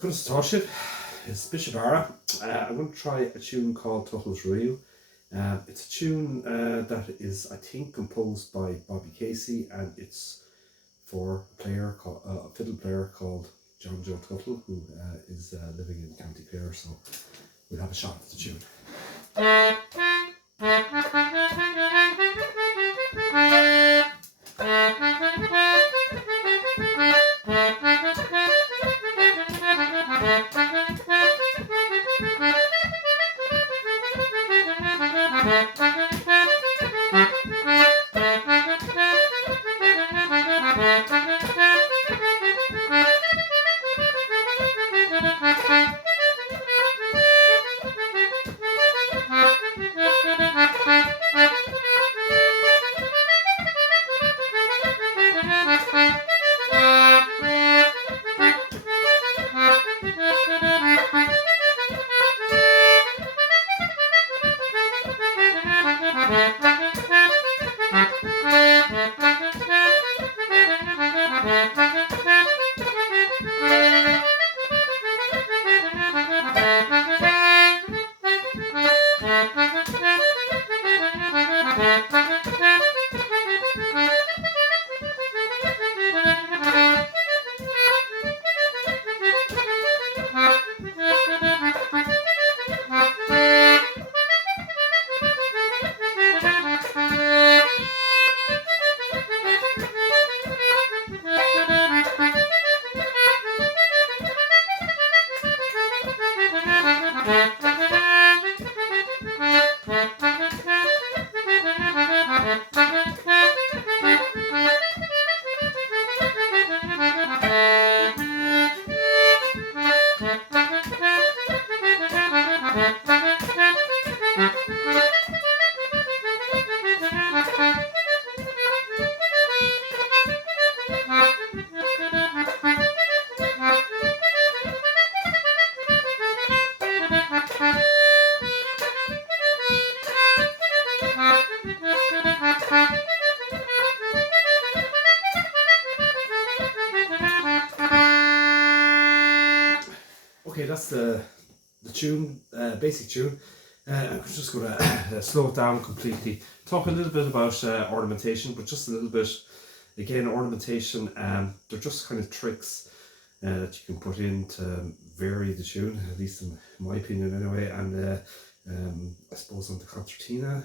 Concertina is Bishop Ara. I'm going to try a tune called Tuttles. It's a tune that is, I think, composed by Bobby Casey, and it's for a fiddle player called John Joe Tuttle, who is living in County Clare. So we'll have a shot at the tune. Okay, that's the tune, basic tune. I'm just going to slow it down completely. Talk a little bit about ornamentation, but just a little bit. Again, ornamentation, they're just kind of tricks that you can put in to vary the tune, at least in my opinion anyway. And I suppose on the concertina,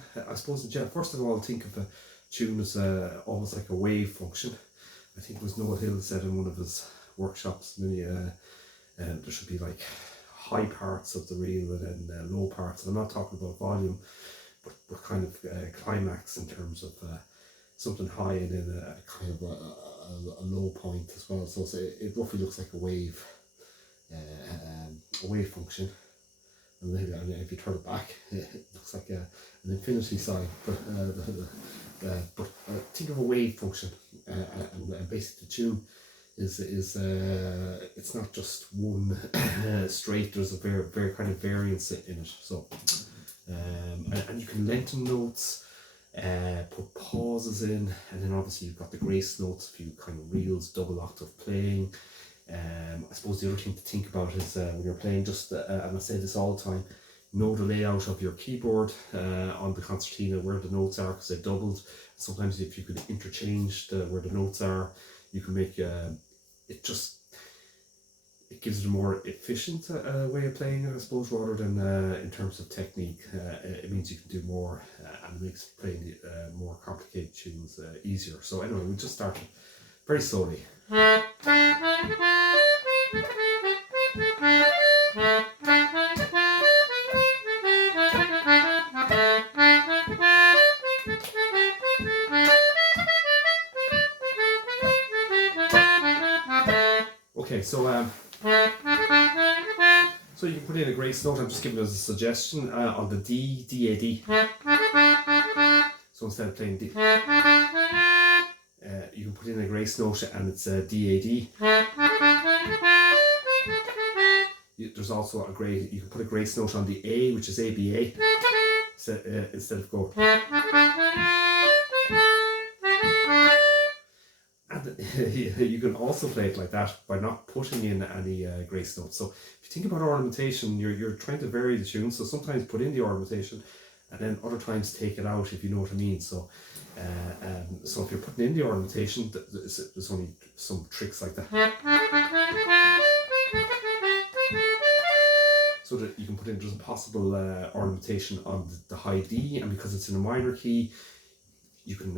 first of all, think of a tune as almost like a wave function. I think it was Noel Hill said in one of his workshops, there should be like high parts of the reel and then low parts. And I'm not talking about volume, but kind of climax in terms of something high and then a kind of a low point as well. So it roughly looks like a wave function. And then if you turn it back, it looks like an infinity sign. But think of a wave function, and basically the tune is it's not just one straight. There's a very kind of variance in it. So and you can lengthen notes, put pauses in, and then obviously you've got the grace notes, a few kind of reels, double octave playing. I suppose the other thing to think about is when you're playing, just and I say this all the time, know the layout of your keyboard on the concertina, where the notes are, because they're doubled. Sometimes if you could interchange where the notes are, you can make it gives it a more efficient way of playing, I suppose, rather than in terms of technique. It means you can do more and it makes playing more complicated tunes easier. So anyway, we'll just start very slowly. Okay, so you can put in a grace note. I'm just giving as a suggestion on the D, D-A-D. So instead of playing D, you can put in a grace note and it's D-A-D. There's also you can put a grace note on the A, which is A-B-A, instead of go. And you can also play it like that by not putting in any grace notes. So if you think about ornamentation, you're trying to vary the tune. So sometimes put in the ornamentation, and then other times take it out, if you know what I mean. So, so if you're putting in the ornamentation, there's only some tricks like that. So that you can put in just a possible ornamentation on the high D, and because it's in a minor key, you can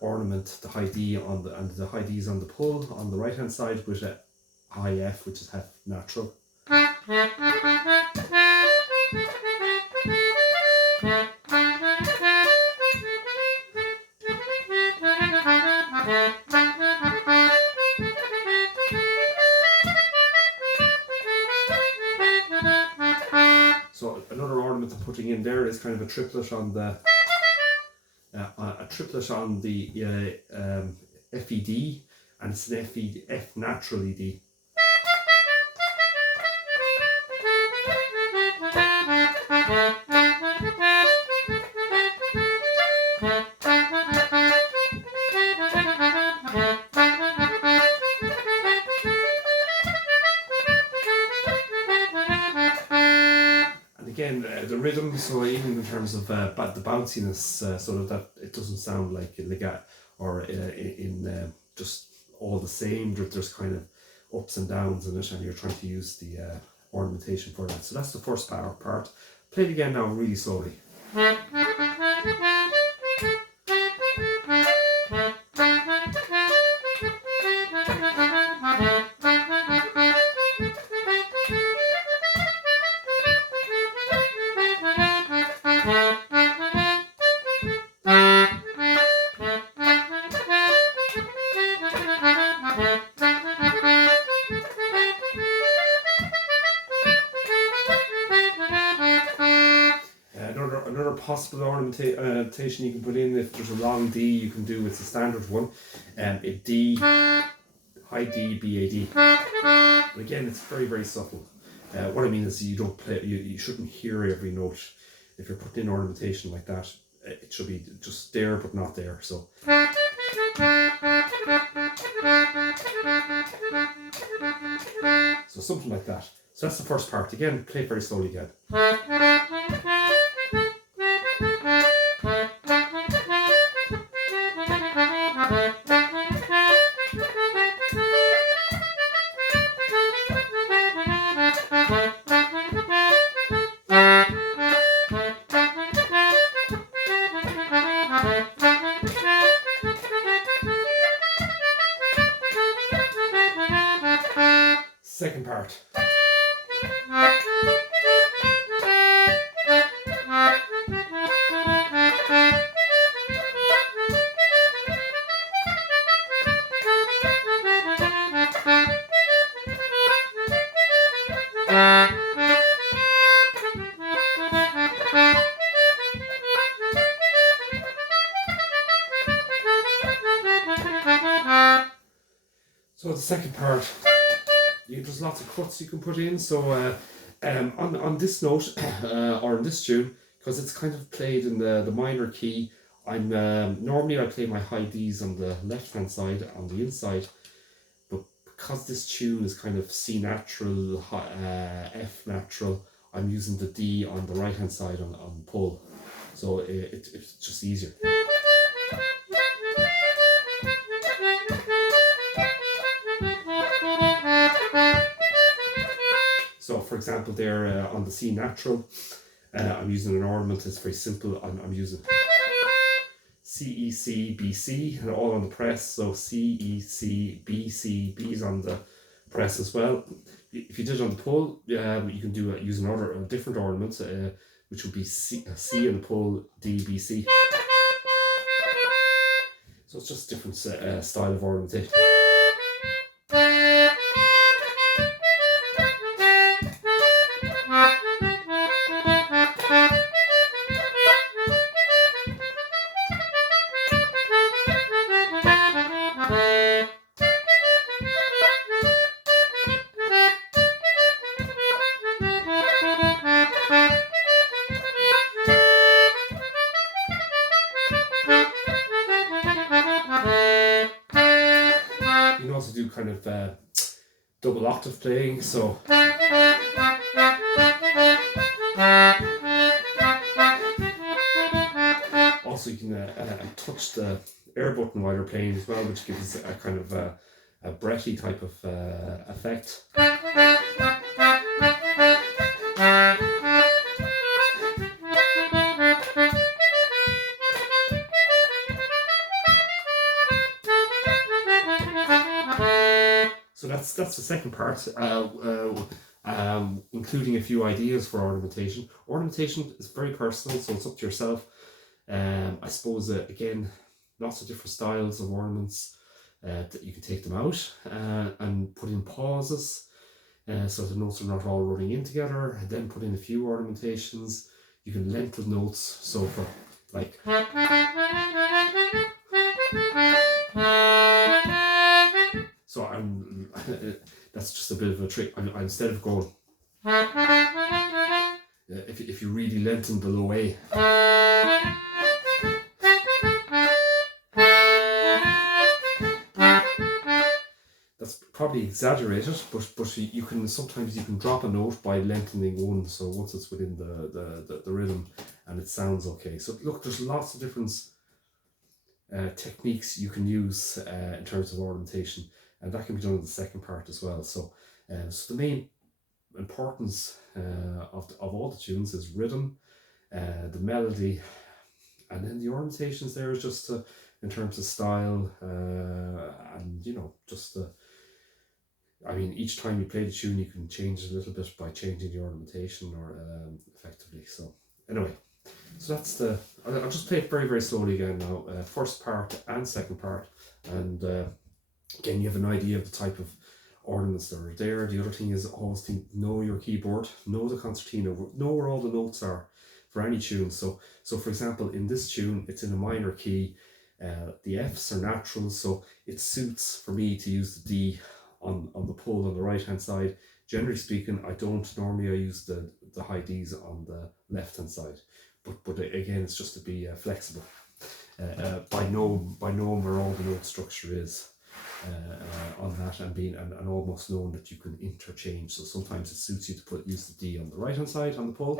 ornament the high D on the high D is on the pull on the right hand side with a high F, which is F natural. So another ornament I'm putting in there is kind of a triplet on the F E D, and it's an F natural E D. Again, the rhythm, so even in terms of the bounciness, sort of that it doesn't sound like legato or in just all the same. There's kind of ups and downs in it, and you're trying to use the ornamentation for that. So that's the first part. Play it again now, really slowly. Another possible ornamentation you can put in, if there's a long D, you can do, it's a standard one, a D, high D, B, A, D. But again, it's very, very subtle. What I mean is you don't play, you shouldn't hear every note. If you're putting in ornamentation like that, it should be just there but not there. So. So something like that. So that's the first part. Again, play it very slowly again. Second part. So the second part, there's lots of cuts you can put in. So on this note or on this tune, because it's kind of played in the minor key, I'm normally I play my high Ds on the left hand side on the inside, but because this tune is kind of C natural, F natural, I'm using the D on the right hand side on pull, so it's just easier. So for example there on the C natural, I'm using an ornament that's very simple. I'm using C, E, C, B, C, and all on the press. So C, E, C, B, C, B's on the press as well. If you did it on the pull, you can do use a different ornament, which would be C on the pull, D, B, C. So it's just different style of ornamentation. kind of double octave playing. So also you can touch the air button while you're playing as well, which gives a kind of a breathy type of effect. So that's the second part, including a few ideas for ornamentation. Ornamentation is very personal, so it's up to yourself. I suppose, again, lots of different styles of ornaments, that you can take them out and put in pauses, so the notes are not all running in together, and then put in a few ornamentations. You can lentil notes, so for like... So that's just a bit of a trick. I instead of going... if you really lengthen the low A... That's probably exaggerated, but you can sometimes drop a note by lengthening one, so once it's within the rhythm and it sounds okay. So look, there's lots of different techniques you can use in terms of ornamentation, and that can be done in the second part as well. So so the main importance of all the tunes is rhythm, the melody, and then the ornamentations there is just in terms of style, and just I mean, each time you play the tune, you can change it a little bit by changing the ornamentation or effectively. So anyway, so that's I'll just play it very, very slowly again now, first part and second part, and again, you have an idea of the type of ornaments that are there. The other thing is always know your keyboard, know the concertina, know where all the notes are for any tune. So for example, in this tune, it's in a minor key. The Fs are natural, so it suits for me to use the D on the pull on the right hand side. Generally speaking, I don't normally. I use the high Ds on the left hand side, but again, it's just to be flexible. By knowing where all the note structure is on that, and almost knowing that you can interchange. So sometimes it suits you to use the D on the right hand side on the pull.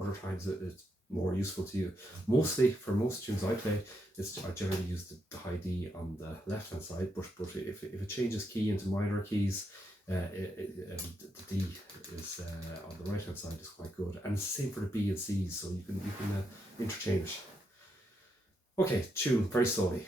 Other times it's more useful to you. Mostly for most tunes I play, I generally use the high D on the left hand side, but if it changes key into minor keys, the D is on the right hand side is quite good, and it's the same for the B and C, so you can interchange. Okay, tune very slowly.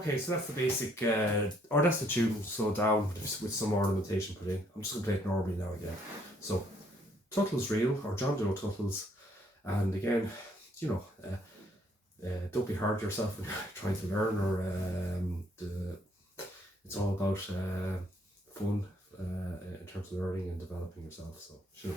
Okay, so that's the basic, or that's the tune slowed down with some ornamentation put in. I'm just going to play it normally now again. So, Tuttles Reel, or John Joe Tuttles, and again, you know, don't be hard on yourself when you're trying to learn, or it's all about fun in terms of learning and developing yourself. So, sure.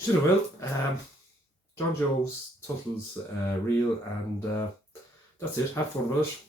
Should have will. John Joe's Tuttles Reel, and that's it. Have fun with it.